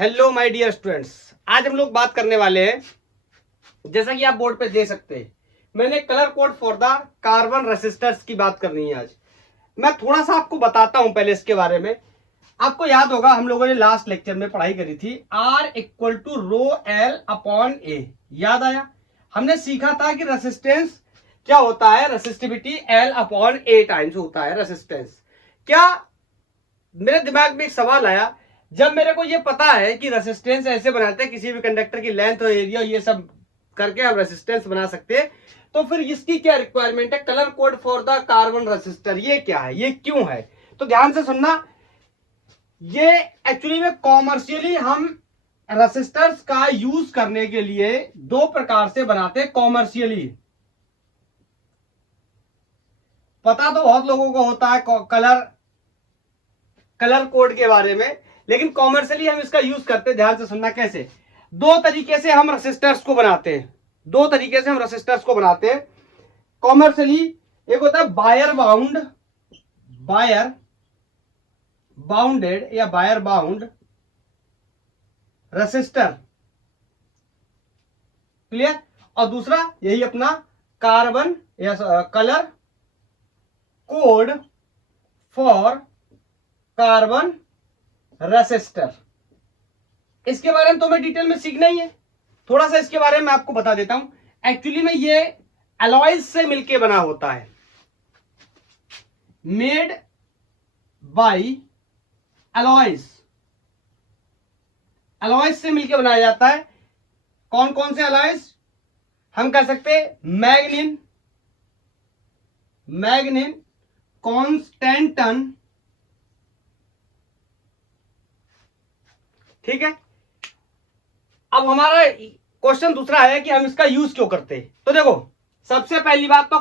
Hello my dear students, आज हम लोग बात करने वाले हैं, जैसा कि आप बोर्ड पे देख सकते हैं, मैंने colour code for the carbon resistors की बात करनी है। आज मैं थोड़ा सा आपको बताता हूं पहले इसके बारे में। आपको याद होगा हम लोगों ने लास्ट लेक्चर में पढ़ाई करी थी R equal to rho L upon A. याद आया? हमने सीखा था कि रेसिस्टेंस क्या होता है, रेसिस्टिविटी L अपॉन ए टाइम्स होता है रेसिस्टेंस। क्या मेरे दिमाग में एक सवाल आया, जब मेरे को ये पता है कि रेसिस्टेंस ऐसे बनाते हैं, किसी भी कंडक्टर की लेंथ और एरिया ये सब करके हम रेसिस्टेंस बना सकते हैं, तो फिर इसकी क्या रिक्वायरमेंट है? Colour code for the carbon resistor ये क्या है, ये क्यों है? तो ध्यान से सुनना। ये एक्चुअली में कॉमर्शियली हम रेसिस्टर्स का यूज करने के लिए दो प्रकार से बनाते हैं कॉमर्शियली। पता तो बहुत लोगों को होता है कलर कोड के बारे में, लेकिन कॉमर्शियली हम इसका यूज करते हैं। ध्यान से सुनना कैसे। दो तरीके से हम रेसिस्टर्स को बनाते हैं, दो तरीके से हम रेसिस्टर्स को बनाते हैं कॉमर्शियली। एक होता है वायर बाउंडेड या वायर बाउंड रेसिस्टर, क्लियर। और दूसरा यही अपना कार्बन या colour code for carbon resistor. इसके बारे में तो मैं डिटेल में सीखना ही है। थोड़ा सा इसके बारे में आपको बता देता हूं। एक्चुअली में ये अलॉयज से मिलके बना होता है, मेड बाय अलॉयज से मिलके बनाया जाता है। कौन कौन से अलॉयज? हम कह सकते हैं मैग्नीन कॉन्स्टेंटन, ठीक है। अब हमारा क्वेश्चन दूसरा है कि हम इसका यूज क्यों करते हैं। तो देखो, सबसे पहली बात तो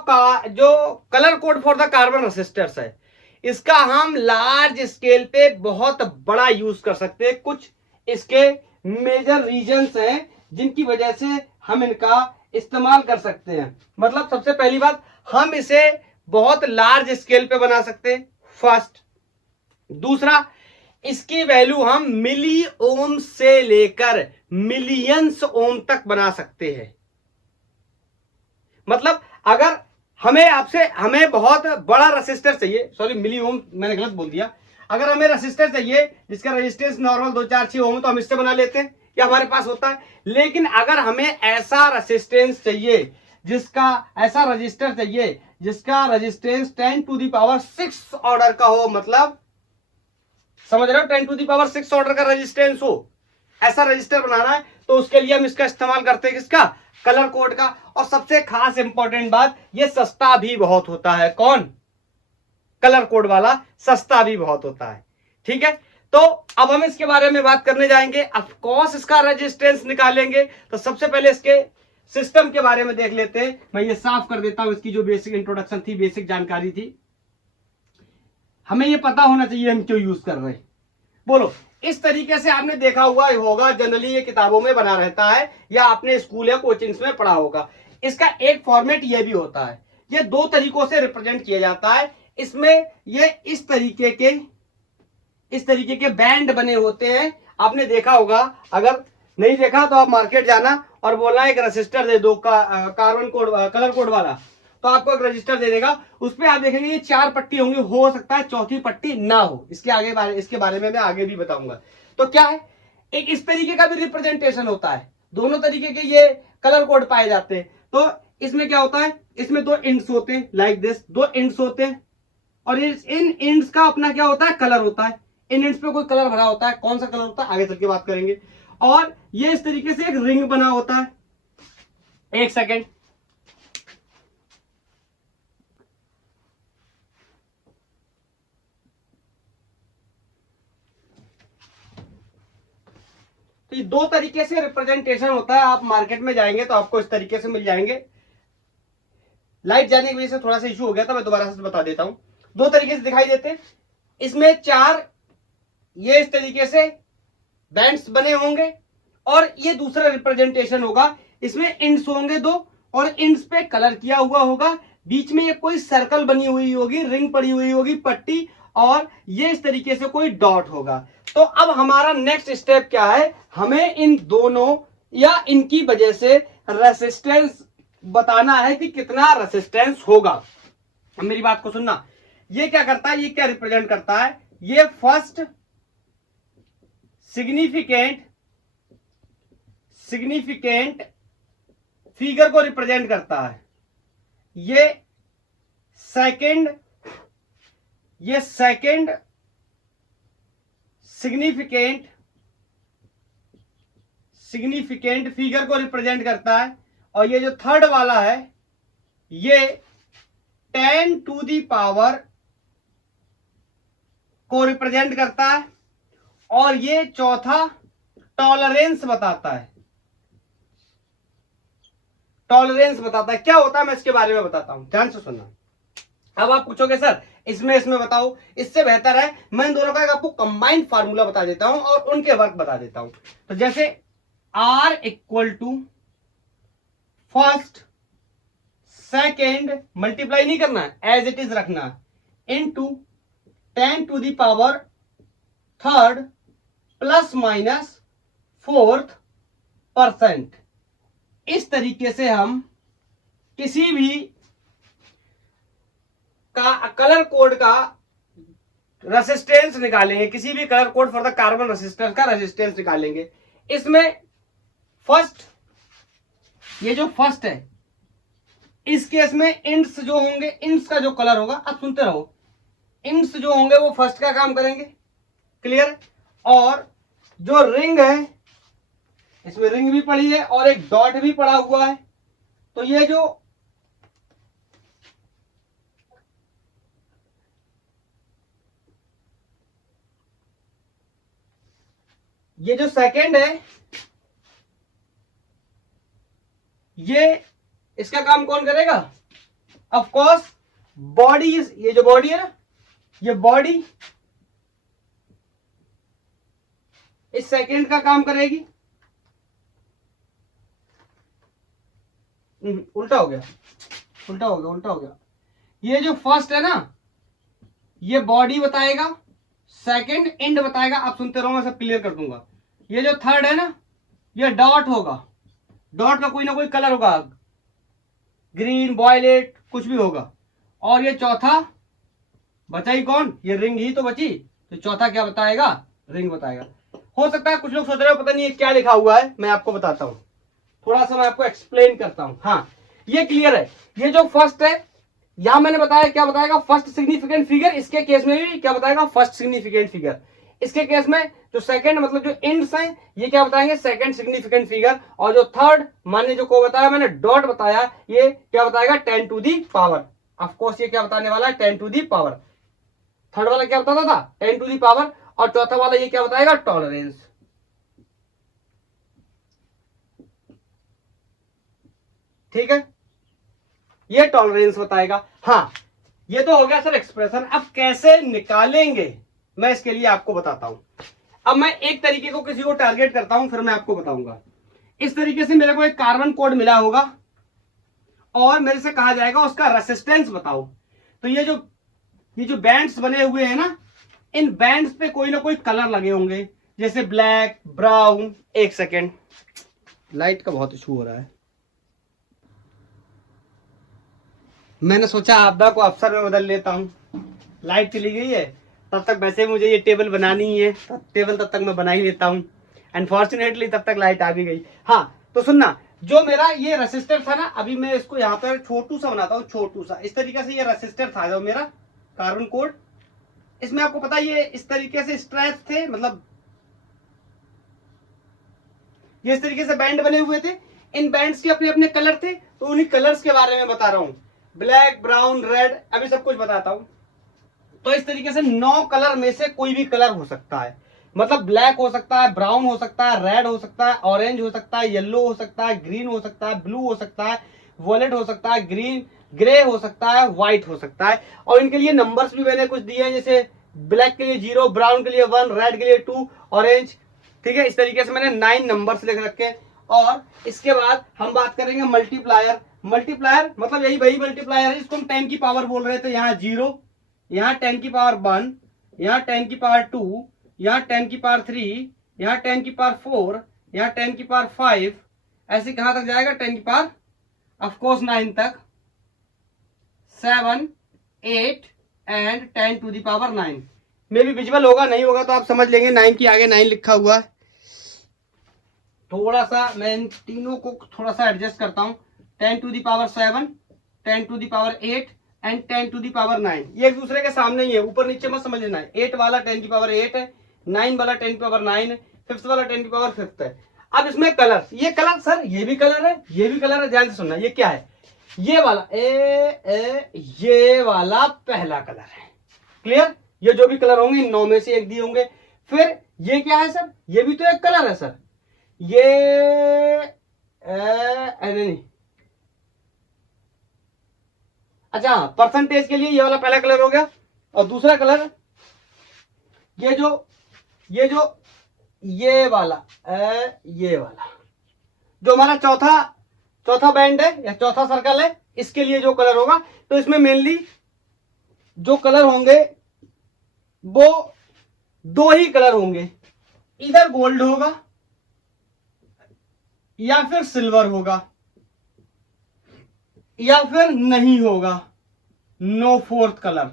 जो colour code for the carbon resistors है, इसका हम लार्ज स्केल पे बहुत बड़ा यूज कर सकते हैं। कुछ इसके मेजर रीजंस हैं जिनकी वजह से हम इनका इस्तेमाल कर सकते हैं। मतलब सबसे पहली बात, हम इसे बहुत लार्ज स्केल पे बना सकते हैं, फर्स्ट। दूसरा, इसकी वैल्यू हम मिली ओम से लेकर मिलियंस ओम तक बना सकते हैं। मतलब अगर हमें बहुत बड़ा रेसिस्टर चाहिए, सॉरी मिली ओम मैंने गलत बोल दिया। अगर हमें रेसिस्टर चाहिए जिसका रेजिस्टेंस नॉर्मल 2-4-6 ओम, तो हम इससे बना लेते हैं, या हमारे पास होता है। लेकिन अगर हमें ऐसा रेसिस्टेंस चाहिए, ऐसा रजिस्टर चाहिए जिसका रेजिस्टेंस 10⁶ ऑर्डर का हो, मतलब समझ रहे हो, 10⁶ ऑर्डर का रेजिस्टेंस हो, ऐसा रजिस्टर बनाना है, तो उसके लिए हम इसका इस्तेमाल करते हैं, किसका? कलर कोड का। और सबसे खास इंपॉर्टेंट बात, ये सस्ता भी बहुत होता है। कौन? कलर कोड वाला सस्ता भी बहुत होता है, ठीक है। तो अब हम इसके बारे में बात करने जाएंगे। ऑफ कोर्स इसका रेजिस्टेंस निकालेंगे, तो सबसे पहले इसके सिस्टम के बारे में देख लेते हैं। मैं ये साफ कर देता हूं, इसकी जो बेसिक इंट्रोडक्शन थी, बेसिक जानकारी थी, हमें ये पता होना चाहिए हम क्यों यूज कर रहे हैं। बोलो, इस तरीके से आपने देखा हुआ होगा, जनरली ये किताबों में बना रहता है, या आपने स्कूल या कोचिंग्स में पढ़ा होगा। इसका एक फॉर्मेट ये भी होता है। ये दो तरीकों से रिप्रेजेंट किया जाता है। इसमें ये इस तरीके के बैंड बने होते हैं। आपने देखा होगा, अगर नहीं देखा तो आप मार्केट जाना और बोलना एक रेसिस्टर दे दो कार्बन कोड कलर कोड वाला, तो आपको एक रजिस्टर दे देगा। उस पर आप देखेंगे ये 4 पट्टी होंगी, हो सकता है चौथी पट्टी ना हो। इसके बारे में मैं आगे भी बताऊंगा। तो क्या है, एक इस तरीके का भी रिप्रेजेंटेशन होता है। दोनों तरीके के ये कलर कोड पाए जाते हैं। तो इसमें क्या होता है, इसमें 2 इंड्स होते हैं, लाइक दिस, 2 इंड्स होते हैं, और इन इंड्स का अपना क्या होता है, कलर होता है। इन इंड्स पे कोई कलर भरा होता है, कौन सा कलर होता है आगे चल के बात करेंगे। और ये इस तरीके से एक रिंग बना होता है। एक सेकेंड, तो ये 2 तरीके से रिप्रेजेंटेशन होता है। आप मार्केट में जाएंगे तो आपको इस तरीके से मिल जाएंगे। लाइट जाने की वजह से थोड़ा सा इशू हो गया था, मैं दोबारा से बता देता हूं। 2 तरीके से दिखाई देते हैं। इसमें 4 ये इस तरीके से बैंड्स बने होंगे, और ये दूसरा रिप्रेजेंटेशन होगा, इसमें इंड्स होंगे 2, और इंड्स पे कलर किया हुआ होगा। बीच में ये कोई सर्कल बनी हुई होगी, रिंग पड़ी हुई होगी, पट्टी, और ये इस तरीके से कोई डॉट होगा। तो अब हमारा नेक्स्ट स्टेप क्या है, हमें इन दोनों या इनकी वजह से रेसिस्टेंस बताना है कि कितना रेसिस्टेंस होगा। मेरी बात को सुनना, ये क्या करता है, ये क्या रिप्रेजेंट करता है, ये फर्स्ट सिग्निफिकेंट फिगर को रिप्रेजेंट करता है, ये सेकंड सिग्निफिकेंट फिगर को रिप्रेजेंट करता है, और ये जो थर्ड वाला है ये 10 टू दी पावर को रिप्रेजेंट करता है, और ये चौथा टॉलरेंस बताता है। टॉलरेंस बताता है क्या होता है, मैं इसके बारे में बताता हूं, ध्यान से सुनना। अब आप पूछोगे सर इसमें बताओ, इससे बेहतर है मैं इन दोनों का आपको कंबाइंड फार्मूला बता देता हूं और उनके वर्क बता देता हूं। तो जैसे R equal to first second, multiply नहीं करना है, एज इट इज रखना है, into 10 to the power third plus minus fourth %। इस तरीके से हम किसी भी का कलर कोड का रेसिस्टेंस निकालेंगे, किसी भी colour code for the carbon resistance का रेसिस्टेंस निकालेंगे। इसमें फर्स्ट, ये जो फर्स्ट है इस केस में इंट्स जो होंगे, इंट्स का जो कलर होगा, आप सुनते रहो, इंट्स जो होंगे वो फर्स्ट का काम करेंगे, क्लियर। और जो रिंग है, इसमें रिंग भी पड़ी है और एक डॉट भी पड़ा हुआ है, तो ये जो सेकंड है, ये इसका काम कौन करेगा, ऑफ कोर्स बॉडी। ये जो बॉडी है ना, ये बॉडी इस सेकंड का काम करेगी। उल्टा हो गया। ये जो फर्स्ट है ना, ये बॉडी बताएगा, सेकंड एंड बताएगा। आप सुनते रहो, मैं सब क्लियर कर दूंगा। ये जो थर्ड है ना, ये डॉट होगा, डॉट का कोई ना कोई कलर होगा, ग्रीन, वॉयलेट, कुछ भी होगा। और ये चौथा बचाई कौन, ये रिंग ही तो बची, तो चौथा क्या बताएगा, रिंग बताएगा। हो सकता है कुछ लोग सोच रहे हो पता नहीं ये क्या लिखा हुआ है, मैं आपको बताता हूं, थोड़ा सा मैं आपको एक्सप्लेन करता हूं। हाँ, ये क्लियर है। ये जो फर्स्ट है, यहां मैंने बताया क्या बताएगा, फर्स्ट सिग्निफिकेंट फिगर। इसके केस में भी क्या बताएगा, फर्स्ट सिग्निफिकेंट फिगर। इसके केस में जो सेकंड मतलब जो इंड्स हैं, ये क्या बताएंगे, सेकंड सिग्निफिकेंट फिगर। और जो थर्ड माने जो को बताया मैंने, डॉट बताया, ये क्या बताएगा, 10 to the power. Of course ये क्या बताने वाला है, 10 टू दी पावर। थर्ड वाला क्या बताता था, 10 टू दी पावर। और चौथा वाला ये क्या बताएगा, टॉलरेंस। ठीक है, ये टॉलरेंस बताएगा। हाँ, ये तो हो गया सर एक्सप्रेशन। अब कैसे निकालेंगे, मैं इसके लिए आपको बताता हूं। अब मैं एक तरीके को किसी को टारगेट करता हूं, फिर मैं आपको बताऊंगा। इस तरीके से मेरे को एक कार्बन कोड मिला होगा और मेरे से कहा जाएगा उसका रेसिस्टेंस बताओ। तो ये जो बैंड्स बने हुए हैं ना, इन बैंड्स पे कोई ना कोई कलर लगे होंगे, जैसे ब्लैक, ब्राउन। एक सेकेंड, लाइट का बहुत इशू हो रहा है। मैंने सोचा आपदा को अफसर में बदल लेता हूं। लाइट चली गई है, तब तक वैसे मुझे ये टेबल बनानी ही है, टेबल तब तक मैं बना ही लेता हूं। अनफॉर्चुनेटली तब तक लाइट आ भी गई। हाँ, तो सुनना, जो मेरा ये रेसिस्टर था ना, अभी मैं इसको यहाँ पर छोटू सा बनाता हूँ, छोटू सा। इस तरीके से ये रेसिस्टर था जो मेरा कार्बन कोड। इसमें आपको पता ये इस तरीके से स्ट्रैप्स थे, मतलब ये इस तरीके से बैंड बने हुए थे। इन बैंड्स के अपने अपने कलर थे, तो उन्हीं कलर्स के बारे में बता रहा हूं, ब्लैक, ब्राउन, रेड, अभी सब कुछ बताता हूं। तो इस तरीके से 9 कलर में से कोई भी कलर हो सकता है, मतलब ब्लैक हो सकता है, ब्राउन हो सकता है, रेड हो सकता है, ऑरेंज हो सकता है, येलो हो सकता है, ग्रीन हो सकता है, ब्लू हो सकता है, वॉयलेट हो सकता है, ग्रीन, ग्रे हो सकता है, व्हाइट हो सकता है। और इनके लिए नंबर्स भी मैंने कुछ दिए हैं, जैसे ब्लैक के लिए 0, ब्राउन के लिए 1, रेड के लिए 2, ऑरेंज। ठीक है, इस तरीके से मैंने 9 नंबर्स लिख रखे। और इसके बाद हम बात करेंगे मल्टीप्लायर। मल्टीप्लायर मतलब यही वही मल्टीप्लायर है, इसको हम 10 की पावर बोल रहे थे। यहाँ 0, यहाँ 10 की पावर 1, यहाँ 10 की पावर 2, यहाँ 10 की पावर 3, यहाँ 10 की पावर 4, यहाँ 10 की पावर 5, ऐसे कहां तक जाएगा 10 की पावर ऑफकोर्स 9 तक, 7, 8 एंड 10 टू दी पावर 9। मे भी विजुअल होगा, नहीं होगा तो आप समझ लेंगे 9 की आगे 9 लिखा हुआ है। थोड़ा सा मैं इन तीनों को थोड़ा सा एडजस्ट करता हूं। 10 to the power 7, 10 to the power 8 and 10 to the power 9, ये एक दूसरे के सामने ही है, ऊपर नीचे मत समझ लेना है। 8 वाला 10 की पावर 8 है, 9 वाला 10 की पावर 9 है, 5th वाला 10 की पावर 5 है। अब इसमें कलर, ये कलर सर ये भी कलर है, ये भी कलर है, ध्यान से सुनना। ये क्या है? ये वाला ये वाला पहला कलर है। क्लियर? ये जो भी कलर होंगे इन 9 में से एक दिए होंगे। फिर ये क्या है सर? ये भी तो एक कलर है सर। ये नहीं, अच्छा परसेंटेज के लिए ये वाला पहला कलर हो गया। और दूसरा कलर ये वाला जो हमारा चौथा बैंड है या चौथा सर्कल है, इसके लिए जो कलर होगा, तो इसमें मेनली जो कलर होंगे वो 2 ही कलर होंगे, इधर गोल्ड होगा या फिर सिल्वर होगा या फिर नहीं होगा, नो 4th कलर।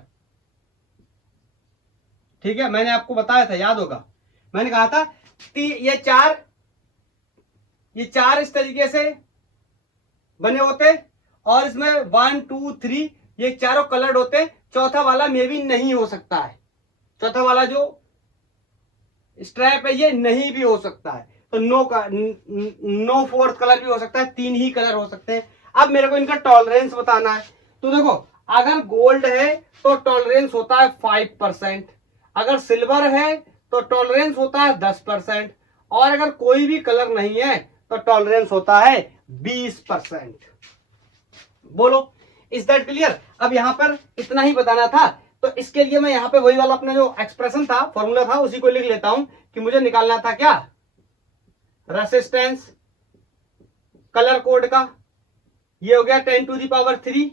ठीक है, मैंने आपको बताया था, याद होगा, मैंने कहा था ये चार इस तरीके से बने होते और इसमें 1 2 3 ये चारों कलर्ड होते। चौथा वाला मे भी नहीं हो सकता है, चौथा वाला जो स्ट्रैप है ये नहीं भी हो सकता है, तो नो 4th कलर भी हो सकता है, 3 ही कलर हो सकते हैं। अब मेरे को इनका टॉलरेंस बताना है। तो देखो, अगर गोल्ड है तो टॉलरेंस होता है 5%, अगर सिल्वर है तो टॉलरेंस होता है 10%, और अगर कोई भी कलर नहीं है तो टॉलरेंस होता है 20%। बोलो, इज दैट क्लियर? अब यहां पर इतना ही बताना था, तो इसके लिए मैं यहां पे वही वाला अपना जो एक्सप्रेशन था, फॉर्मूला था, उसी को लिख लेता हूं कि मुझे निकालना था क्या, रेसिस्टेंस कलर कोड का। ये हो गया 10 to the power 3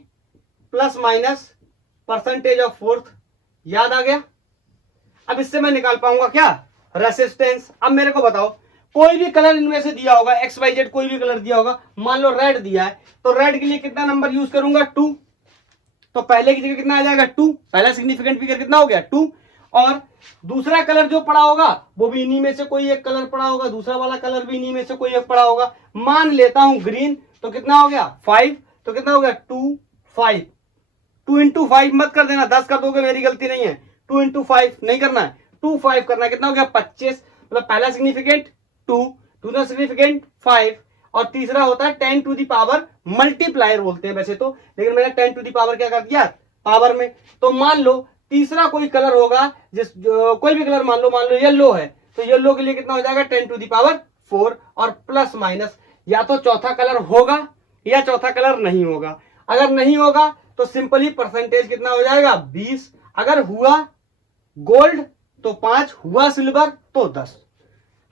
plus minus percentage of 4th, याद आ गया? अब इससे मैं निकाल पाऊंगा क्या, रेसिस्टेंस। अब मेरे को बताओ, कोई भी कलर इनमें से दिया होगा, XYZ कोई भी कलर दिया होगा, मान लो रेड दिया है, तो रेड के लिए कितना नंबर यूज करूंगा, 2। तो पहले की जगह कितना आ जाएगा, 2, पहला सिग्निफिकेंट फिगर कितना हो गया, 2। और दूसरा कलर जो पड़ा होगा वो भी इन्हीं में से कोई एक कलर पड़ा होगा, दूसरा वाला कलर भी इन्हीं में से कोई एक पड़ा होगा। मान लेता हूं ग्रीन, तो कितना हो गया 5, तो कितना हो गया 2 5, 2 इंटू 5 मत कर देना, 10 कर दोगे, मेरी गलती नहीं है। 2 इंटू 5 नहीं करना है, 2 5 करना है। कितना हो गया 25, मतलब पहला सिग्निफिकेंट 2, दूसरा सिग्निफिकेंट 5, और तीसरा होता है 10 टू दी पावर मल्टीप्लायर बोलते हैं वैसे तो, लेकिन मैंने 10 टू दी पावर क्या कर दिया, पावर में। तो मान लो तीसरा कोई कलर होगा, कोई भी कलर मान लो येलो है, तो येलो के लिए कितना हो जाएगा 10 टू दी पावर 4, और प्लस माइनस, या तो चौथा कलर होगा या चौथा कलर नहीं होगा। अगर नहीं होगा तो सिंपली परसेंटेज कितना हो जाएगा 20, अगर हुआ गोल्ड तो 5, हुआ सिल्वर तो 10।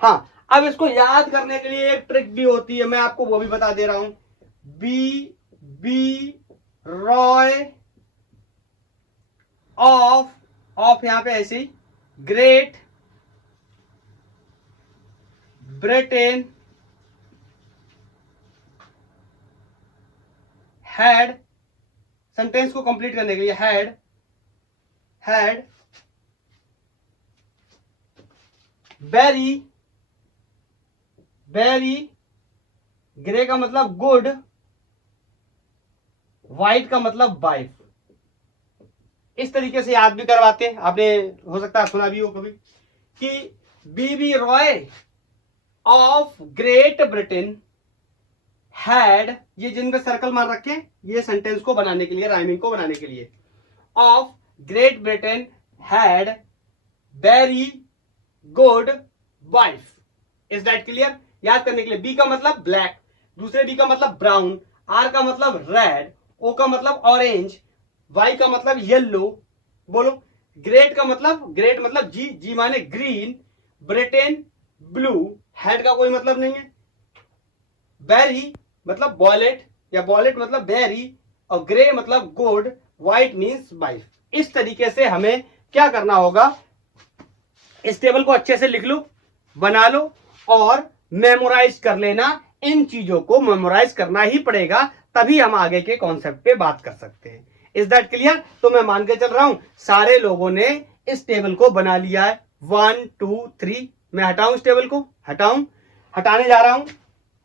हाँ, अब इसको याद करने के लिए एक ट्रिक भी होती है, मैं आपको वो भी बता दे रहा हूं। बी रॉय ऑफ यहां पे ऐसे ही, ग्रेट ब्रिटेन हैड, सेंटेंस को कंप्लीट करने के लिए हैड वेरी ग्रे का मतलब गुड, व्हाइट का मतलब वाइफ। इस तरीके से याद भी करवाते हैं, आपने हो सकता है सुना भी हो कभी, कि बीबी रॉय ऑफ ग्रेट ब्रिटेन हैड, ये जिन पे सर्कल मार रखे हैं, ये सेंटेंस को बनाने के लिए, राइमिंग को बनाने के लिए, of Great Britain had very good wife. Is that clear? याद करने के लिए, बी का मतलब ब्लैक, दूसरे बी का मतलब ब्राउन, आर का मतलब रेड, ओ का मतलब ऑरेंज, वाई का मतलब येलो। बोलो, ग्रेट का मतलब, ग्रेट मतलब जी माने ग्रीन, ब्रिटेन ब्लू, हेड का कोई मतलब नहीं है, बेरी मतलब वॉलेट, या वॉलेट मतलब बेरी, और ग्रे मतलब गुड, व्हाइट मीन्स वाइफ। इस तरीके से हमें क्या करना होगा, इस टेबल को अच्छे से लिख लो, बना लो और मेमोराइज कर लेना। इन चीजों को मेमोराइज करना ही पड़ेगा, तभी हम आगे के कॉन्सेप्ट पे बात कर सकते हैं। Is that clear? तो मैं मान के चल रहा हूं सारे लोगों ने इस टेबल को बना लिया है। 1 2 3 मैं हटाऊं इस टेबल को, हटाने जा रहा हूं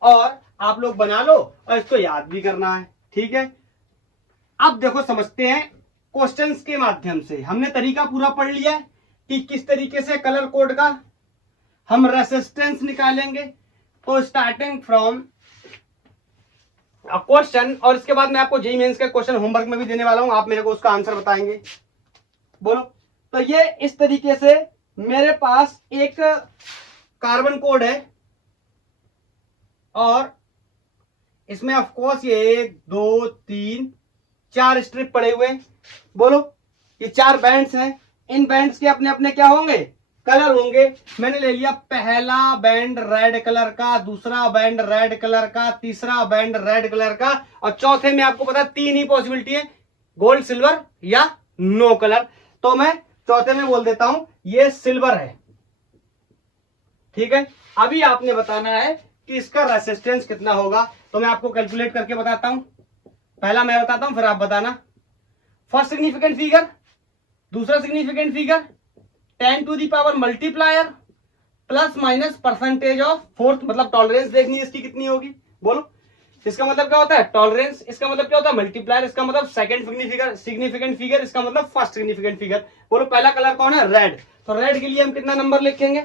और आप लोग बना लो और इसको याद भी करना है। ठीक है, अब देखो समझते हैं क्वेश्चंस के माध्यम से। हमने तरीका पूरा पढ़ लिया है कि किस तरीके से कलर कोड का हम रेसिस्टेंस निकालेंगे। तो स्टार्टिंग फ्रॉम क्वेश्चन, और इसके बाद मैं आपको जेईई मेंस का क्वेश्चन होमवर्क में भी देने वाला हूं, आप मेरे को उसका आंसर बताएंगे। बोलो। तो ये इस तरीके से मेरे पास एक कार्बन कोड है और इसमें ऑफ कोर्स ये 1 2 3 4 स्ट्रिप पड़े हुए हैं। बोलो, ये 4 बैंड्स हैं, इन बैंड्स के अपने अपने क्या होंगे? कलर होंगे। मैंने ले लिया पहला बैंड रेड कलर का, दूसरा बैंड रेड कलर का, तीसरा बैंड रेड कलर का, और चौथे में आपको पता 3 ही पॉसिबिलिटी है, गोल्ड, सिल्वर या नो कलर। तो मैं चौथे में बोल देता हूं ये सिल्वर है। ठीक है, अभी आपने बताना है कि इसका रेसिस्टेंस कितना होगा। तो मैं आपको कैलकुलेट करके बताता हूं। पहला मैं बताता हूं, फिर आप बताना। फर्स्ट सिग्निफिकेंट फिगर, दूसरा significant figure 10 to the power multiplier plus minus percentage of fourth, मतलब टॉलरेंस देखनी है इसकी कितनी होगी। बोलो, इसका मतलब क्या होता है? टॉलरेंस। इसका मतलब क्या होता है? मल्टीप्लायर। इसका मतलब सेकंड सिग्निफिकेंट फिगर, इसका मतलब फर्स्ट सिग्निफिकेंट फिगर। बोलो, पहला कलर कौन है? रेड। तो रेड के लिए हम कितना नंबर लिखेंगे?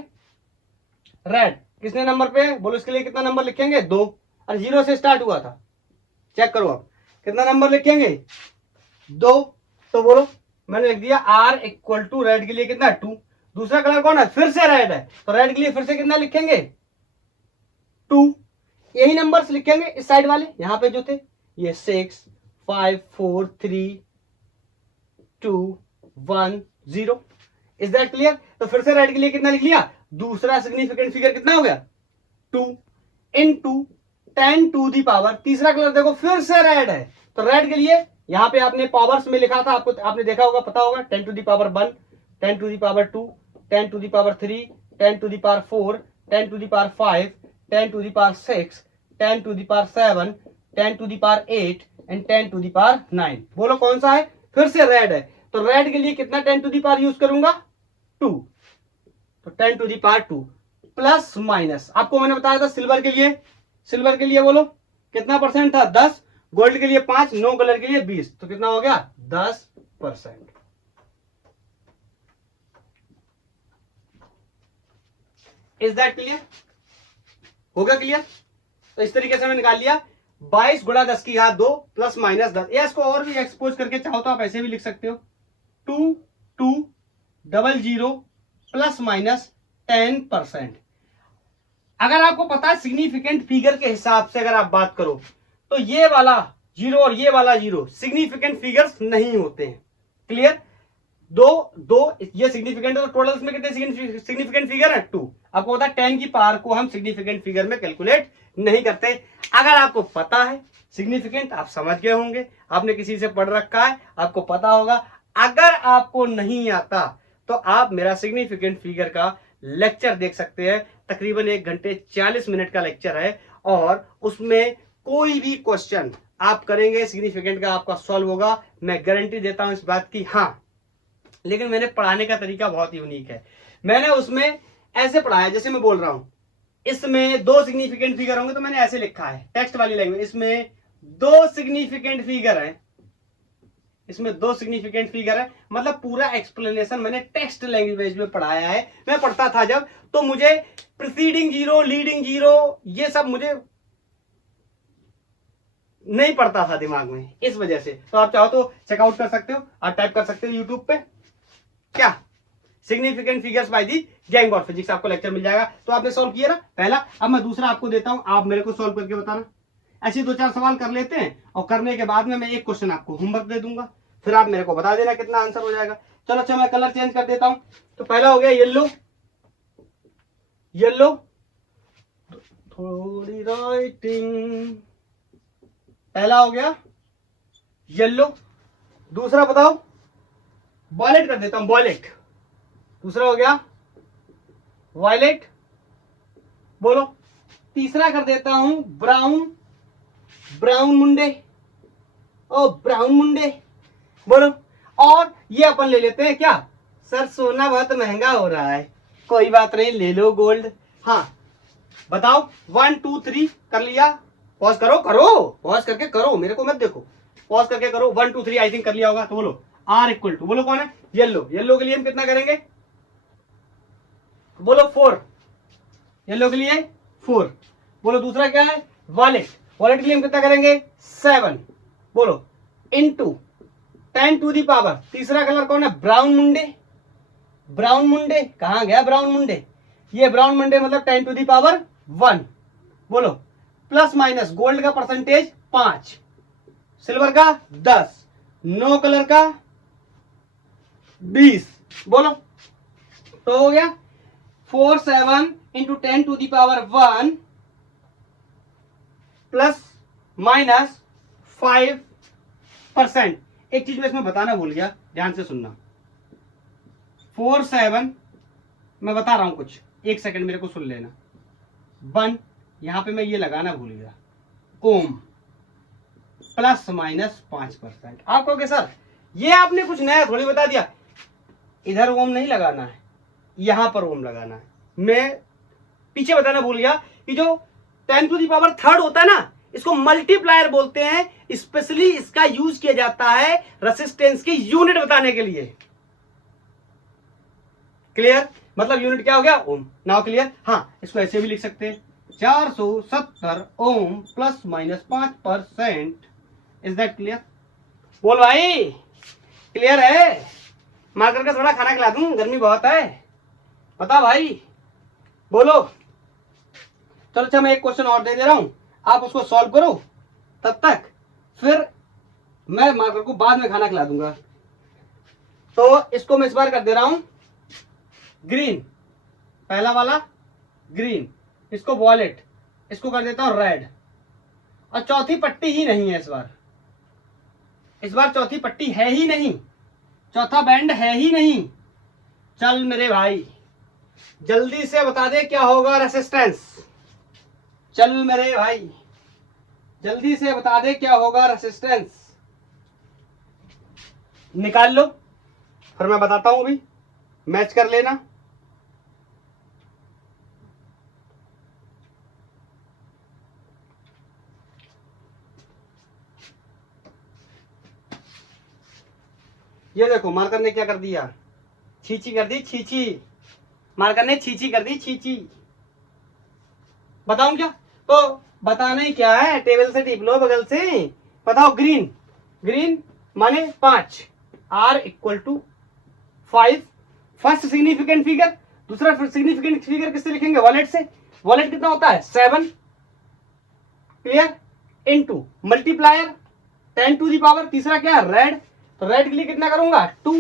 रेड कितने नंबर पे है? बोलो, इसके लिए कितना नंबर लिखेंगे? 2। और 0 से स्टार्ट हुआ था, चेक करो आप कितना नंबर लिखेंगे? 2। तो बोलो, मैंने लिख दिया R इक्वल टू रेड के लिए कितना? 2। दूसरा कलर कौन है? फिर से रेड है, तो रेड के लिए फिर से कितना लिखेंगे? 2। यही नंबर्स लिखेंगे इस साइड वाले, यहां पे जो थे ये 6 5 4 3 2 1 0। Is that clear? तो फिर से रेड के लिए कितना लिख लिया? दूसरा सिग्निफिकेंट फिगर कितना हो गया? 2 इनटू 10 टू दी पावर, तीसरा कलर देखो फिर से रेड है, तो रेड के लिए यहां पे आपने पावर्स में लिखा था, आपको आपने देखा होगा, पता होगा, 10 to the power 1, 10 to the power 2, 10 to the power 3, 10 to the power 4, 10 to the power 5, 10 to the power 6, 10 to the power 7, 10 to the power 8 and 10 to the power 9। बोलो कौन सा है? फिर से रेड है, तो रेड के लिए कितना 10 टू दी पावर यूज करूंगा? 2। तो 10 to the power 2 plus minus, आपको मैंने बताया था सिल्वर के लिए बोलो कितना परसेंट था? 10। गोल्ड के लिए 5, नो कलर के लिए 20, तो कितना हो गया? 10%। Is that clear? होगा क्लियर? तो इस तरीके से मैंने निकाल लिया 22 गुणा 10 की घात 2 प्लस माइनस 10। या इसको और भी एक्सपोज करके चाहो तो आप ऐसे भी लिख सकते हो, 2 2 0 0 प्लस माइनस 10%। अगर आपको पता है सिग्निफिकेंट फिगर के हिसाब से अगर आप बात करो तो ये वाला 0 और ये वाला 0 सिग्निफिकेंट फिगर्स नहीं होते हैं। क्लियर? दो ये सिग्निफिकेंट है, तो टोटल में कितने सिग्निफिकेंट फिगर है? 2। आपको पता है 10 की पावर को हम सिग्निफिकेंट फिगर में कैलकुलेट नहीं करते। अगर आपको पता है सिग्निफिकेंट, आप समझ गए होंगे, आपने किसी से पढ़ रखा है, आपको पता होगा। अगर आपको नहीं आता तो आप मेरा सिग्निफिकेंट फिगर का लेक्चर देख सकते हैं, तकरीबन 1 घंटे 40 मिनट का लेक्चर है, और उसमें कोई भी क्वेश्चन आप करेंगे सिग्निफिकेंट का आपका सॉल्व होगा, मैं गारंटी देता हूं इस बात की। हाँ, लेकिन मैंने पढ़ाने का तरीका बहुत यूनिक है। मैंने उसमें ऐसे पढ़ाया जैसे मैं बोल रहा हूं, इसमें 2 सिग्निफिकेंट फिगर होंगे, तो मैंने ऐसे लिखा है टेक्स्ट वाली लैंग्वेज, इसमें 2 सिग्निफिकेंट फिगर है, इसमें 2 सिग्निफिकेंट फिगर है, मतलब पूरा एक्सप्लेनेशन मैंने टेक्स्ट लैंग्वेज में पढ़ाया है। मैं पढ़ता था जब, तो मुझे प्रीसीडिंग 0, लीडिंग 0 ये सब मुझे नहीं पड़ता था दिमाग में, इस वजह से। तो आप चाहो तो चेकआउट कर सकते हो, आप टाइप कर सकते हो यूट्यूब पे, क्या significant figures by the gang of physics, आपको लेक्चर मिल जाएगा। तो आपने सॉल्व किया ना पहला, अब मैं दूसरा आपको देता हूं, आप मेरे को सॉल्व करके बताना। ऐसे 2-4 सवाल कर लेते हैं, और करने के बाद में मैं एक क्वेश्चन आपको होमवर्क दे दूंगा, फिर आप मेरे को बता देना कितना आंसर हो जाएगा। चलो अच्छा, मैं कलर चेंज कर देता हूं। तो पहला हो गया येलो, थोड़ी राइटिंग, पहला हो गया येलो। दूसरा बताओ, वॉयलेट कर देता हूं, वॉयलेट। दूसरा हो गया वायलेट, बोलो। तीसरा कर देता हूं ब्राउन, ब्राउन मुंडे, ओ ब्राउन मुंडे, बोलो। और ये अपन ले लेते हैं क्या, सर सोना बहुत महंगा हो रहा है, कोई बात नहीं ले लो गोल्ड। हाँ बताओ 1 2 3 कर लिया, पॉज करो करो, पॉज करके करो, मेरे को मत देखो, पॉज करके करो। 1 2 3 आई थिंक कर लिया होगा। तो बोलो आर इक्वल टू, बोलो कौन है, येलो। येलो के लिए हम कितना करेंगे, बोलो 4, येलो के लिए 4। बोलो दूसरा क्या है, वॉलेट। वॉलेट के लिए हम कितना करेंगे 7, बोलो इनटू 10 टू दी पावर। तीसरा कलर कौन है, ब्राउन मुंडे। ब्राउन मुंडे कहां गया, ब्राउन मुंडे, ये ब्राउन मुंडे मतलब 10 टू दी पावर 1। बोलो प्लस माइनस गोल्ड का परसेंटेज 5, सिल्वर का 10, नो कलर का 20। बोलो तो हो गया 4 7 into 10 to the power 1 plus minus 5%। एक चीज मैं इसमें बताना भूल गया, ध्यान से सुनना। 4 7 मैं बता रहा हूं कुछ, एक सेकंड मेरे को सुन लेना। 1 यहां पे मैं ये लगाना भूल गया, ओम प्लस माइनस 5%। आप कहोगे सर ये आपने कुछ नया थोड़ी बता दिया, इधर ओम नहीं लगाना है, यहां पर ओम लगाना है। मैं पीछे बताना भूल गया कि जो 10 टू दी पावर 3 होता है ना, इसको मल्टीप्लायर बोलते हैं। स्पेशली इसका यूज किया जाता है रेसिस्टेंस की यूनिट बताने के लिए। क्लियर, मतलब यूनिट क्या हो गया, ओम। Now clear. हाँ इसको ऐसे भी लिख सकते हैं 470 ohm plus minus 5%। Is that clear, बोल भाई क्लियर है। मार्कर का थोड़ा खाना खिला दूं, गर्मी बहुत है, बता भाई, बोलो। चलो अच्छा मैं एक क्वेश्चन और दे रहा हूं, आप उसको सॉल्व करो, तब तक फिर मैं मार्कर को बाद में खाना खिला दूंगा। तो इसको मैं इस बार कर दे रहा हूं ग्रीन, पहला वाला ग्रीन, इसको वॉलेट, इसको कर देता हूं रेड, और चौथी पट्टी ही नहीं है इस बार चौथी पट्टी है ही नहीं, चौथा बैंड है ही नहीं। चल मेरे भाई जल्दी से बता दे क्या होगा रेसिस्टेंस, चल मेरे भाई जल्दी से बता दे क्या होगा रेसिस्टेंस, निकाल लो, फिर मैं बताता हूं, अभी मैच कर लेना। ये देखो मार्कर ने क्या कर दिया, छीची कर दी, छीची, मार्कर ने छीची कर दी, छीची। बताऊं क्या, तो बताना ही क्या है, टेबल से टिप लो बगल से। बताओ ग्रीन, ग्रीन माने 5, R equal to 5, first significant figure. दूसरा सिग्निफिकेंट फिगर किससे लिखेंगे, वॉलेट से। वॉलेट कितना होता है 7, clear, into multiplier 10 to the power. तीसरा क्या है रेड, तो रेड के लिए कितना करूंगा 2,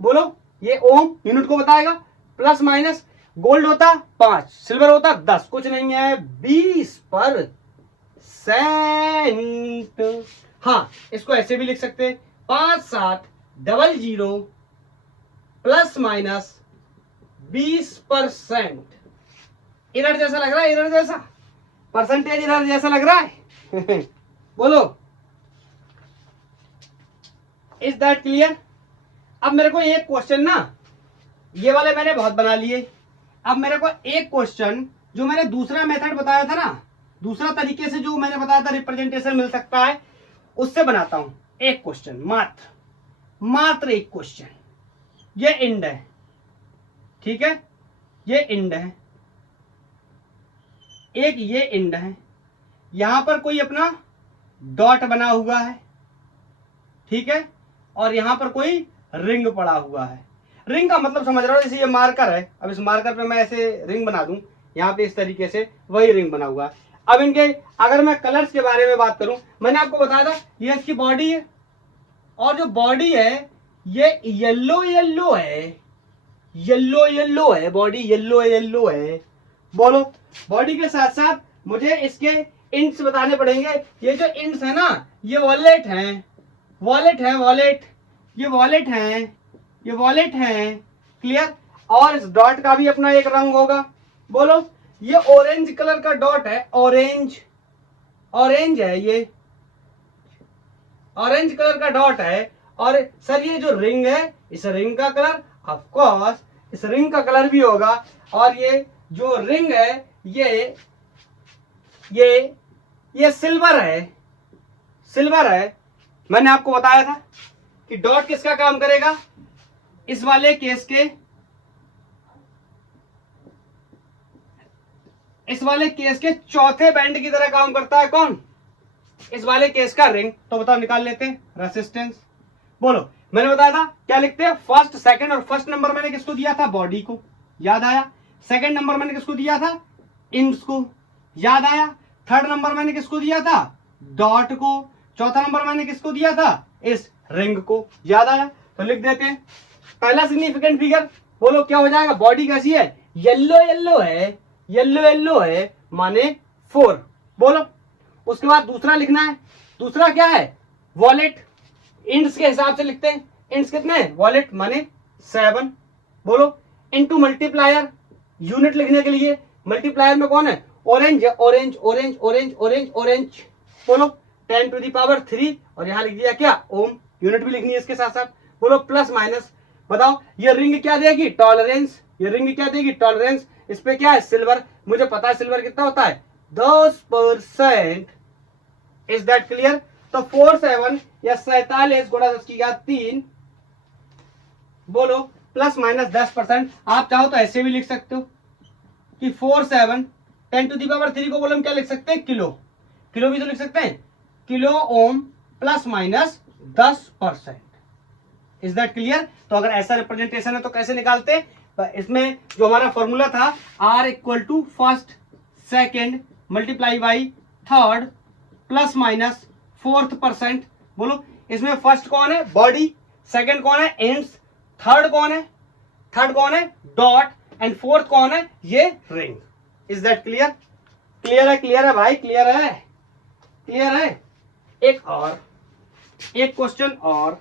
बोलो ये ओम यूनिट को बताएगा, प्लस माइनस गोल्ड होता 5, सिल्वर होता 10, कुछ नहीं है 20%। हाँ इसको ऐसे भी लिख सकते 5700 प्लस माइनस 20%। इधर जैसा लग रहा है, इधर जैसा परसेंटेज, इधर जैसा लग रहा है बोलो इज दैट क्लियर। अब मेरे को एक क्वेश्चन ना, ये वाले मैंने बहुत बना लिए, अब मेरे को एक क्वेश्चन जो मैंने दूसरा मेथड बताया था ना, दूसरा तरीके से जो मैंने बताया था रिप्रेजेंटेशन मिल सकता है, उससे बनाता हूं एक क्वेश्चन, मात्र एक क्वेश्चन। ये इंड है, ठीक है, ये इंड है, एक ये इंड है, यहां पर कोई अपना डॉट बना हुआ है, ठीक है, और यहां पर कोई रिंग पड़ा हुआ है। रिंग का मतलब समझ रहा हो, जैसे ये मार्कर है, अब इस मार्कर पे मैं ऐसे रिंग बना दूं, यहाँ पे इस तरीके से वही रिंग बना हुआ है। अब इनके अगर मैं कलर्स के बारे में बात करूं, मैंने आपको बताया था ये इसकी बॉडी है, और जो बॉडी है ये येलो येलो है, येलो येलो है, बॉडी येलो येलो है। बोलो बॉडी के साथ साथ मुझे इसके इंट्स बताने पड़ेंगे। ये जो इंट्स है ना, ये वॉलेट है, वॉलेट है, वॉलेट, ये वॉलेट है, ये वॉलेट है, क्लियर। और इस डॉट का भी अपना एक रंग होगा। बोलो, ये ऑरेंज कलर का डॉट है, ऑरेंज है, ये ऑरेंज कलर का डॉट है। और सर ये जो रिंग है, इस रिंग का कलर, ऑफ कोर्स इस रिंग का कलर भी होगा। और ये जो रिंग है ये सिल्वर है। मैंने आपको बताया था कि डॉट किसका काम करेगा, इस वाले केस के चौथे बैंड की तरह काम करता है। कौन? इस वाले केस का रिंग। तो बताओ, निकाल लेते हैं रेसिस्टेंस। बोलो, मैंने बताया था क्या लिखते हैं, फर्स्ट सेकंड, और फर्स्ट नंबर मैंने किसको दिया था, बॉडी को, याद आया। सेकंड नंबर मैंने किसको दिया था, इंड्स को, याद आया। थर्ड नंबर मैंने किसको दिया था, डॉट को। चौथा नंबर मैंने किसको दिया था, इस रिंग को, याद आया। तो लिख देते हैं पहला सिग्निफिकेंट फिगर। बोलो क्या हो जाएगा, बॉडी कैसी है, येलो है माने 4। बोलो, उसके बाद दूसरा लिखना है। दूसरा क्या है, वॉलेट। इंड्स के हिसाब से लिखते हैं, इंड्स कितने हैं, वॉलेट माने 7। बोलो, इनटू मल्टीप्लायर, यूनिट लिखने के लिए मल्टीप्लायर में कौन है, ऑरेंज। बोलो 10 टू द पावर 3, और यहां लिख दिया क्या, ओम। यूनिट भी लिखनी है इसके साथ साथ। बोलो प्लस माइनस। बताओ ये रिंग क्या देगी, टॉलरेंस। इस पे क्या है, सिल्वर। मुझे पता है सिल्वर कितना होता है, 10%। Is that clear? तो 47 या 47 गुणा 10 की घात 3, बोलो प्लस माइनस 10%। आप चाहो तो ऐसे भी लिख सकते हो कि 47 10 टू दी पावर 3 को बोलो हम क्या लिख सकते हैं, किलो भी तो लिख सकते हैं, kilo ohm plus minus 10%। Is that clear? तो अगर ऐसा रिप्रेजेंटेशन है तो कैसे निकालते हैं, इसमें जो हमारा फॉर्मूला था, R equal to first second multiply by third plus minus 4%। बोलो, इसमें फर्स्ट कौन है, बॉडी। सेकंड कौन है, एंड्स। थर्ड कौन है, डॉट। एंड फोर्थ कौन है, ये ring. Is that clear? Clear है भाई, क्लियर है। एक क्वेश्चन और।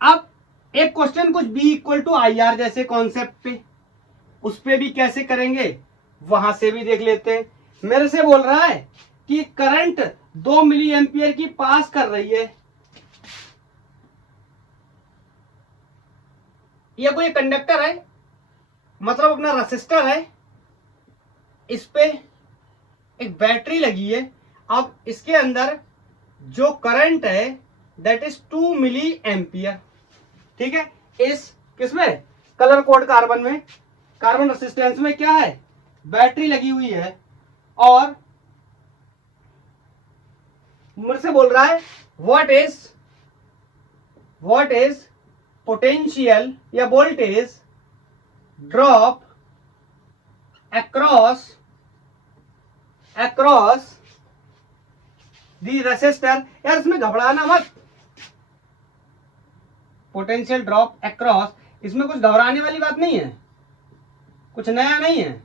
अब एक क्वेश्चन कुछ B इक्वल टू IR जैसे कॉन्सेप्ट पे, उस पे भी कैसे करेंगे वहां से भी देख लेते हैं। मेरे से बोल रहा है कि करंट 2 मिली एम्पियर की पास कर रही है। ये कोई कंडक्टर है, मतलब अपना रेसिस्टर है, इस पे एक बैटरी लगी है। अब इसके अंदर जो करंट है दैट इज 2 मिली एम्पियर। ठीक है, इस किसमें, कलर कोड कार्बन में, कार्बन रेसिस्टेंस में क्या है, बैटरी लगी हुई है। और मुझसे बोल रहा है व्हाट इज पोटेंशियल या voltage drop across the resistor. यार इसमें घबराना मत, पोटेंशियल ड्रॉप अक्रॉस, इसमें कुछ घबराने वाली बात नहीं है, कुछ नया नहीं है,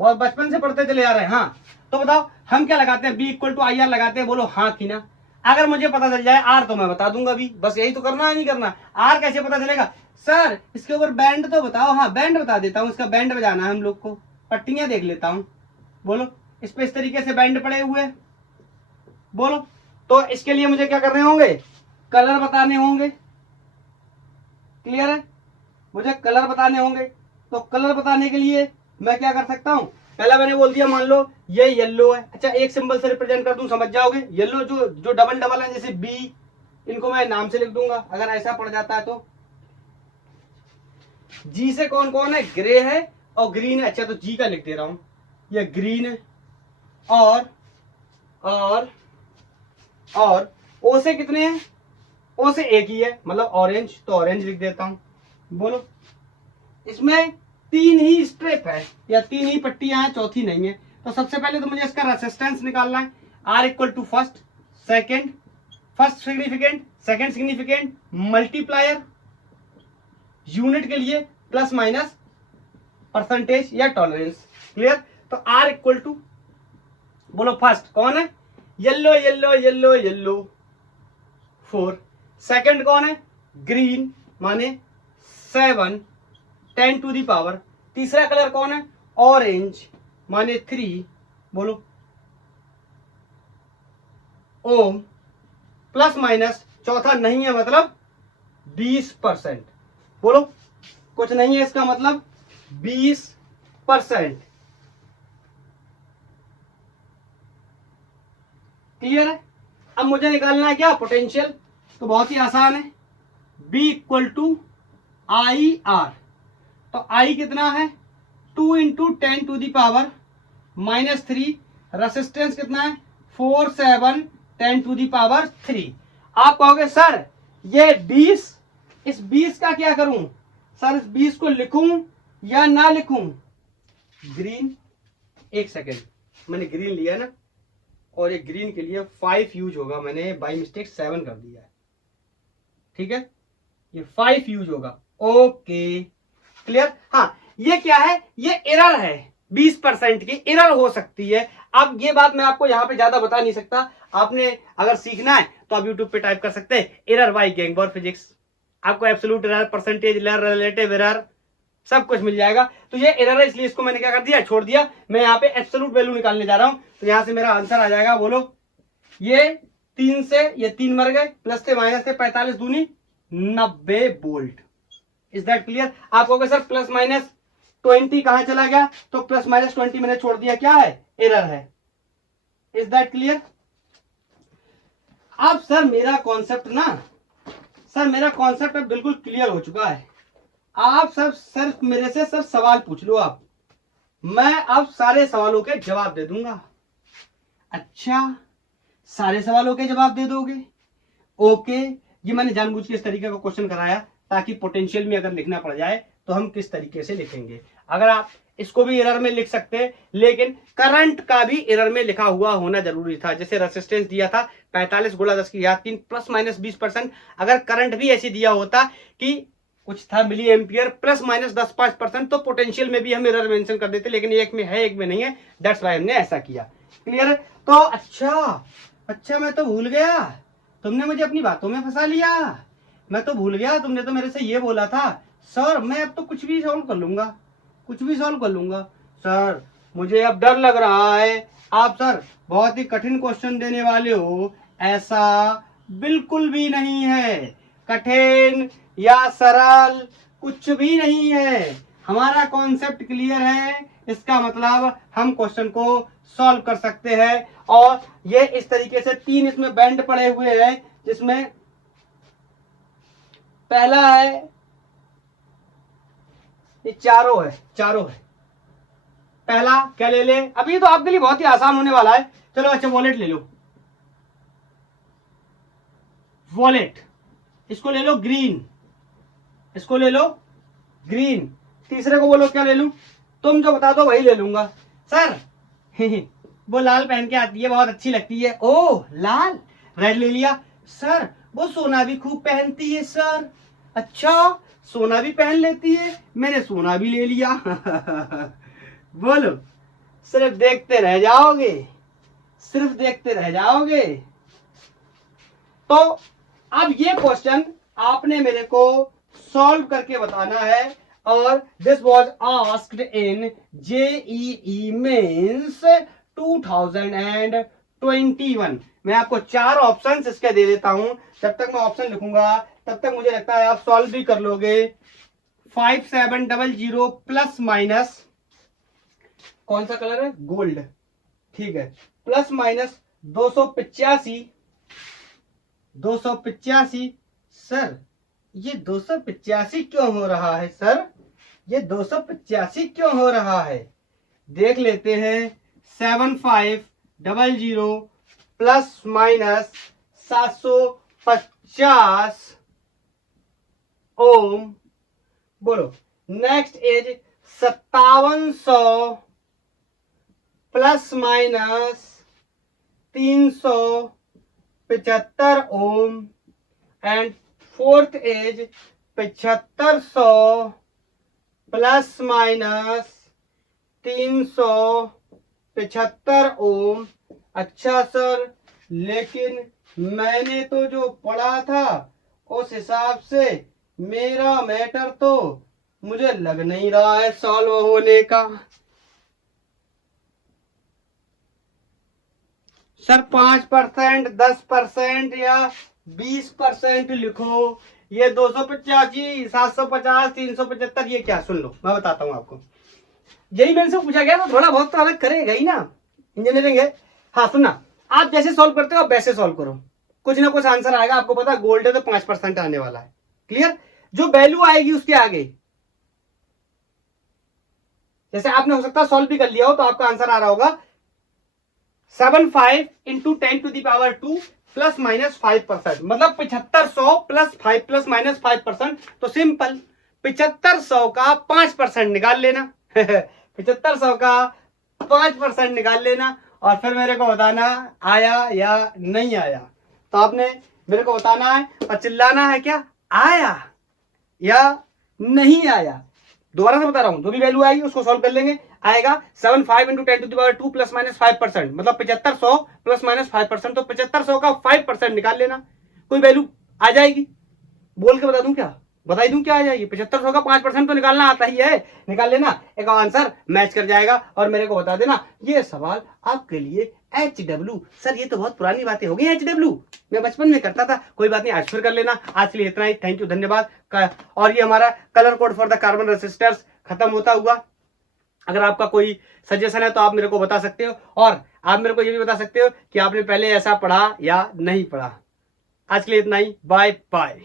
बहुत बचपन से पढ़ते चले आ रहे हैं। हाँ, तो बताओ हम क्या लगाते हैं, B इक्वल टू IR लगाते हैं। बोलो हाँ कि ना। अगर मुझे पता चल जाए R तो मैं बता दूंगा भी, बस यही तो करना है, नहीं करना। R कैसे पता चलेगा, सर इसके ऊपर बैंड तो बताओ। हाँ, बैंड बता देता हूँ, इसका बैंड बजाना है हम लोग को, पट्टियां देख लेता हूँ। बोलो, इस पे इस तरीके से बैंड पड़े हुए। बोलो, तो इसके लिए मुझे क्या करने होंगे, कलर बताने होंगे। क्लियर है, मुझे कलर बताने होंगे। तो कलर बताने के लिए मैं क्या कर सकता हूं, पहला मैंने बोल दिया, मान लो ये येलो है। अच्छा, एक सिंबल से रिप्रेजेंट कर दूं, समझ जाओगे। येलो जो डबल है, जैसे B, इनको मैं नाम से लिख दूंगा अगर ऐसा पड़ जाता है तो। G से कौन कौन है, ग्रे है और ग्रीन है। अच्छा, तो G का लिख दे रहा हूं, ये ग्रीन है। और O से कितने हैं, O से एक ही है, मतलब ऑरेंज, तो ऑरेंज लिख देता हूं। बोलो, इसमें 3 ही स्ट्रिप है या 3 ही पट्टियां हैं, चौथी नहीं है। तो सबसे पहले तो मुझे इसका रेसिस्टेंस निकालना है। R equal to first significant, second significant, multiplier, unit के लिए प्लस माइनस, परसेंटेज या टॉलरेंस। क्लियर? तो R इक्वल टू, बोलो फर्स्ट कौन है, येलो 4। सेकंड कौन है, ग्रीन माने 7 10 टू दी पावर, तीसरा कलर कौन है, ऑरेंज, माने 3, बोलो ओम, प्लस माइनस चौथा नहीं है मतलब 20%, बोलो कुछ नहीं है इसका मतलब 20%। क्लियर है? अब मुझे निकालना है क्या, पोटेंशियल, तो बहुत ही आसान है, B equal to I R, तो I कितना है 2 into 10 to the power -3, resistance कितना है 4 7 10 टू दी पावर 3। आप कहोगे सर ये 20, इस 20 का क्या करूं, सर इस 20 को लिखूं या ना लिखूं, ग्रीन, एक सेकेंड, मैंने ग्रीन लिया ना, और ये ग्रीन के लिए 5 यूज होगा, मैंने बाई मिस्टेक 7 कर दिया है, ठीक है, ये 5 यूज होगा, ओके क्लियर। हाँ ये क्या है, ये एरर है, 20% की एरर हो सकती है। अब ये बात मैं आपको यहाँ पे ज्यादा बता नहीं सकता, आपने अगर सीखना है तो आप YouTube पे टाइप कर सकते हैं एरर बाय गैंगबॉर फिजिक्स, आपको absolute error, percentage error, relative error सब कुछ मिल जाएगा। तो ये एरर है इसलिए इसको मैंने क्या कर दिया, छोड़ दिया। मैं यहाँ पे एब्सोल्यूट वैल्यू निकालने जा रहा हूं, तो यहाँ से मेरा आंसर आ जाएगा, बोलो ये 3 से ये 3 मर गए, प्लस थे माइनस थे, 45 दूनी 90 वोल्ट। Is that clear? आप कहोगे सर प्लस माइनस 20 कहां चला गया, तो प्लस माइनस 20 मैंने छोड़ दिया, क्या है, एरर है। Is that clear? अब सर मेरा कॉन्सेप्ट ना, सर मेरा कॉन्सेप्ट अब बिल्कुल क्लियर हो चुका है। आप सब सर मेरे से सर सवाल पूछ लो आप, मैं अब सारे सवालों के जवाब दे दूंगा। अच्छा सारे सवालों के जवाब दे दोगे, ओके। ये मैंने जानबूझ के इस तरीके का क्वेश्चन कराया ताकि पोटेंशियल में अगर लिखना पड़ जाए तो हम किस तरीके से लिखेंगे। अगर आप इसको भी एरर में लिख सकते हैं, लेकिन करंट का भी एरर में लिखा हुआ होना जरूरी था। जैसे रेसिस्टेंस दिया था 45 गुणा 10 की घात 3 प्लस माइनस 20%, अगर करंट भी ऐसी दिया होता कि कुछ था मिली एम्पियर प्लस माइनस 10-5%, तो पोटेंशियल में भी हम एरर मेंशन कर देते, लेकिन एक में है एक में नहीं है, दैट्स व्हाई हमने ऐसा किया। क्लियर है? तो अच्छा मैं तो भूल गया, तुमने मुझे अपनी बातों में फंसा लिया, मैं तो भूल गया। तुमने तो मेरे से ये बोला था सर मैं अब तो कुछ भी सॉल्व कर लूंगा, कुछ भी सॉल्व कर लूंगा। सर मुझे अब डर लग रहा है, आप सर बहुत ही कठिन क्वेश्चन देने वाले हो। ऐसा बिल्कुल भी नहीं है, कठिन या सरल कुछ भी नहीं है, हमारा कॉन्सेप्ट क्लियर है। इसका मतलब हम क्वेश्चन को सॉल्व कर सकते हैं। और ये इस तरीके से 3 इसमें बैंड पड़े हुए हैं, जिसमें पहला है, ये चारों है। पहला क्या ले ले, अभी तो आपके लिए बहुत ही आसान होने वाला है। चलो अच्छा वॉलेट ले लो, वॉलेट, इसको ले लो ग्रीन, इसको ले लो ग्रीन। तीसरे को बोलो क्या ले लूं, तुम जो बता दो वही ले लूंगा। सर वो लाल पहन के आती है, बहुत अच्छी लगती है। ओह लाल, रेड ले लिया। सर वो सोना भी खूब पहनती है सर। अच्छा सोना भी पहन लेती है, मैंने सोना भी ले लिया। बोलो सिर्फ देखते रह जाओगे, सिर्फ देखते रह जाओगे। तो अब ये क्वेश्चन आपने मेरे को सॉल्व करके बताना है। और this was asked in JEE mains 2021। मैं आपको 4 ऑप्शंस इसके दे देता हूं, जब तक मैं ऑप्शन लिखूंगा तब तक मुझे लगता है आप सॉल्व भी कर लोगे। 5700 प्लस माइनस, कौन सा कलर है, गोल्ड, ठीक है, प्लस माइनस 285। सर ये 285 क्यों हो रहा है, सर ये 285 क्यों हो रहा है, देख लेते हैं। 7500 प्लस माइनस 750 ओम, बोलो। Next is 5700 plus minus 375 ohm, and fourth is 7500 plus minus 375 ohm. अच्छा सर लेकिन मैंने तो जो पढ़ा था उस हिसाब से मेरा मैटर तो मुझे लग नहीं रहा है सॉल्व होने का। सर 5%, 10% या 20% लिखो। ये 285, 750, 375, ये क्या? सुन लो मैं बताता हूँ आपको। यही मेरे से पूछा गया तो थोड़ा बहुत तो अलग करेगा ही ना, इंजीनियरिंग है। हाँ सुनना, आप जैसे सॉल्व करते हो आप वैसे सॉल्व करो, कुछ ना कुछ आंसर आएगा। आपको पता गोल्ड है तो 5% आने वाला है। क्लियर? जो वैल्यू आएगी उसके आगे, जैसे आपने हो सकता है सॉल्व भी कर लिया हो तो आपका आंसर आ रहा होगा 75 इंटू 10⁻² प्लस माइनस 5%, मतलब 7500 प्लस 5 प्लस माइनस 5%। तो सिंपल 7500 का 5% निकाल लेना 7500 का 5% निकाल लेना और फिर मेरे को बताना आया या नहीं आया। तो आपने मेरे को बताना है और चिल्लाना है क्या, आया या नहीं आया। दोबारा से बता रहा हूं, जो भी वैल्यू आएगी उसको सॉल्व कर लेंगे। आएगा 75 इंटू 10⁻² प्लस माइनस 5%, मतलब 7500 प्लस माइनस 5%। तो 7500 का 5% निकाल लेना, कोई वैल्यू आ जाएगी। बोल के बता दूं क्या, बता ही दूं क्या आ जाएगी? 7500 का 5% तो निकालना आता ही है, निकाल लेना, एक आंसर मैच कर जाएगा और मेरे को बता देना। ये सवाल आपके लिए HW। सर ये तो बहुत पुरानी बातें हो गई, HW मैं बचपन में करता था। कोई बात नहीं, आज फिर कर लेना। आज के लिए इतना ही, थैंक यू, धन्यवाद। और ये हमारा colour code for the carbon resistors खत्म होता हुआ। अगर आपका कोई सजेशन है तो आप मेरे को बता सकते हो, और आप मेरे को ये भी बता सकते हो कि आपने पहले ऐसा पढ़ा या नहीं पढ़ा। आज के लिए इतना ही, बाय बाय।